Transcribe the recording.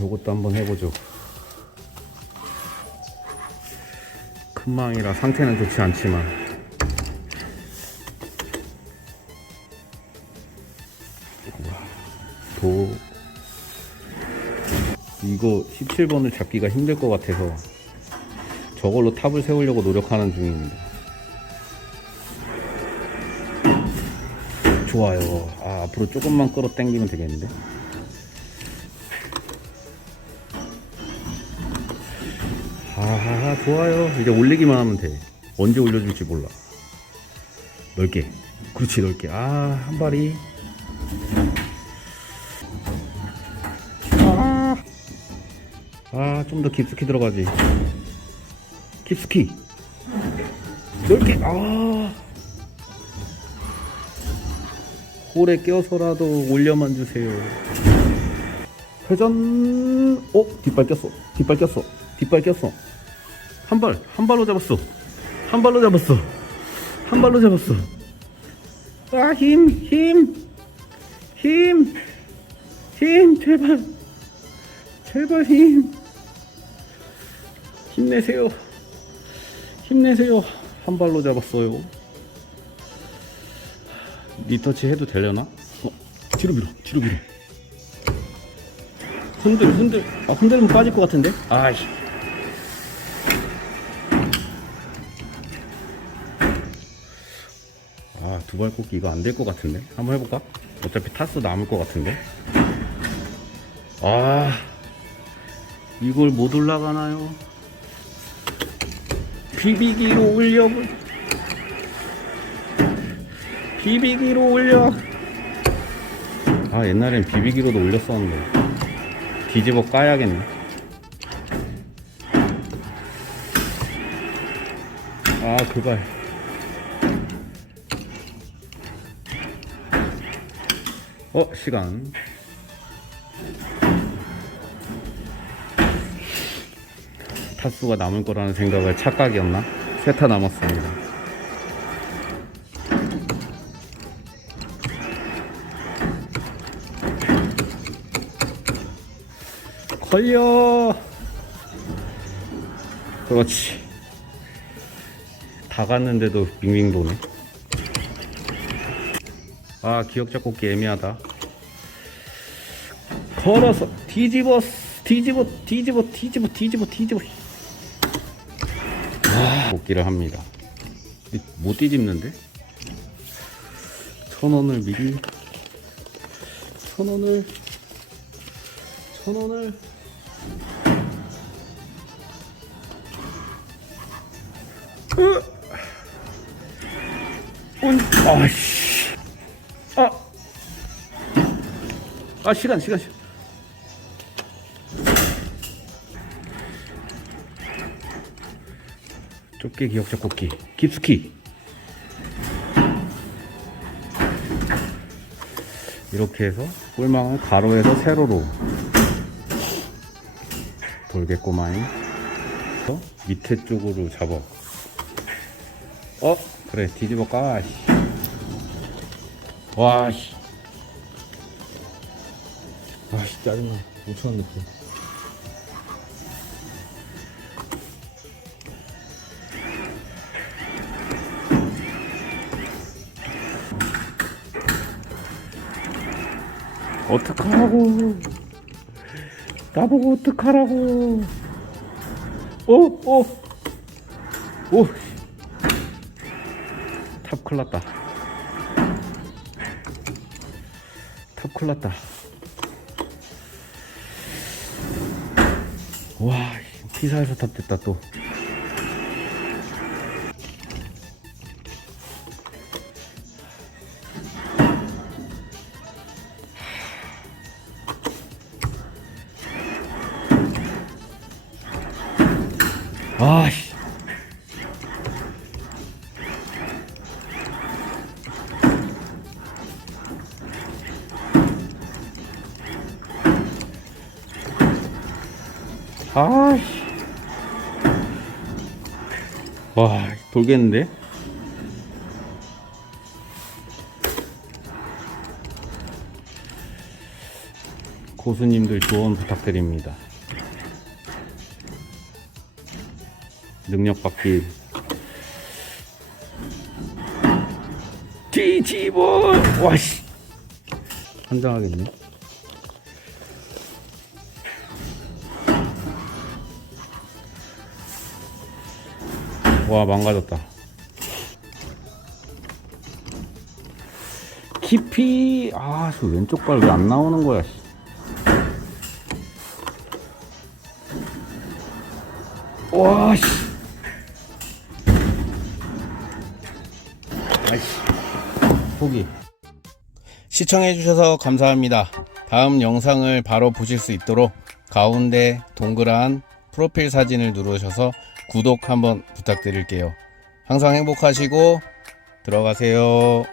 요것도 한번 해보죠. 큰 망이라 상태는 좋지 않지만 도 이거 17번을 잡기가 힘들 것 같아서 저걸로 탑을 세우려고 노력하는 중입니다. 좋아요. 아, 앞으로 조금만 끌어 당기면 되겠는데? 아, 좋아요. 이제 올리기만 하면 돼. 언제 올려줄지 몰라. 넓게. 그렇지, 넓게. 아, 한 발이. 아, 아좀 더 깊숙이 들어가지. 깊숙이. 넓게. 아. 홀에 껴서라도 올려만 주세요. 회전, 어? 뒷발 꼈어. 뒷발 꼈어. 뒷발 꼈어. 한 발, 한 발로 잡았어. 한 발로 잡았어. 한 발로 잡았어. 아, 힘, 힘, 힘, 힘, 제발. 제발 힘. 힘내세요. 힘내세요. 한 발로 잡았어요. 리터치 해도 되려나? 어, 뒤로 밀어, 뒤로 밀어. 흔들, 흔들. 아, 흔들면 빠질 것 같은데? 아이씨. 두발 꽂기 이거 안 될 것 같은데? 한번 해볼까? 어차피 타스 남을 것 같은데? 아, 이걸 못 올라가나요? 비비기로 올려볼. 비비기로 올려. 아, 옛날엔 비비기로도 올렸었는데. 뒤집어 까야겠네. 아, 그발. 어, 시간. 타수가 남을 거라는 생각을 착각이었나? 세타 남았습니다. 걸려! 그렇지. 다 갔는데도 빙빙 도네. 아, 기억 잡곡기 애매하다. 걸어서 뒤집어, 뒤집어, 뒤집어, 뒤집어, 뒤집어, 뒤집어. 와, 복기를 합니다. 못 뒤집는데? 천 원을 미리, 천 원을, 천 원을. 으! 운, 아씨. 아, 시간, 시간, 시간. 좁게 기억 잡곡기. 깊숙이. 이렇게 해서 꿀망을 가로에서 세로로. 그래서 밑에 쪽으로 잡아. 어? 그래, 뒤집어 까. 씨. 와, 씨. 아, 씨, 짜증나. 5천원 냈어. 어떡하라고. 나보고 어떡하라고. 오, 오. 오. 탑 클났다. 탑 클났다. 와, 피사에서 탑 됐다 또. 아씨. 아씨. 와, 돌겠는데? 고수님들 조언 부탁드립니다. 능력 받기 뒤집어 와씨 환장하겠네 와 망가졌다. 깊이 아저 왼쪽 발 왜 안 나오는 거야 씨. 와씨. 아이씨. 포기. 시청해주셔서 감사합니다. 다음 영상을 바로 보실 수 있도록 가운데 동그란 프로필 사진을 누르셔서 구독 한번 부탁드릴게요. 항상 행복하시고 들어가세요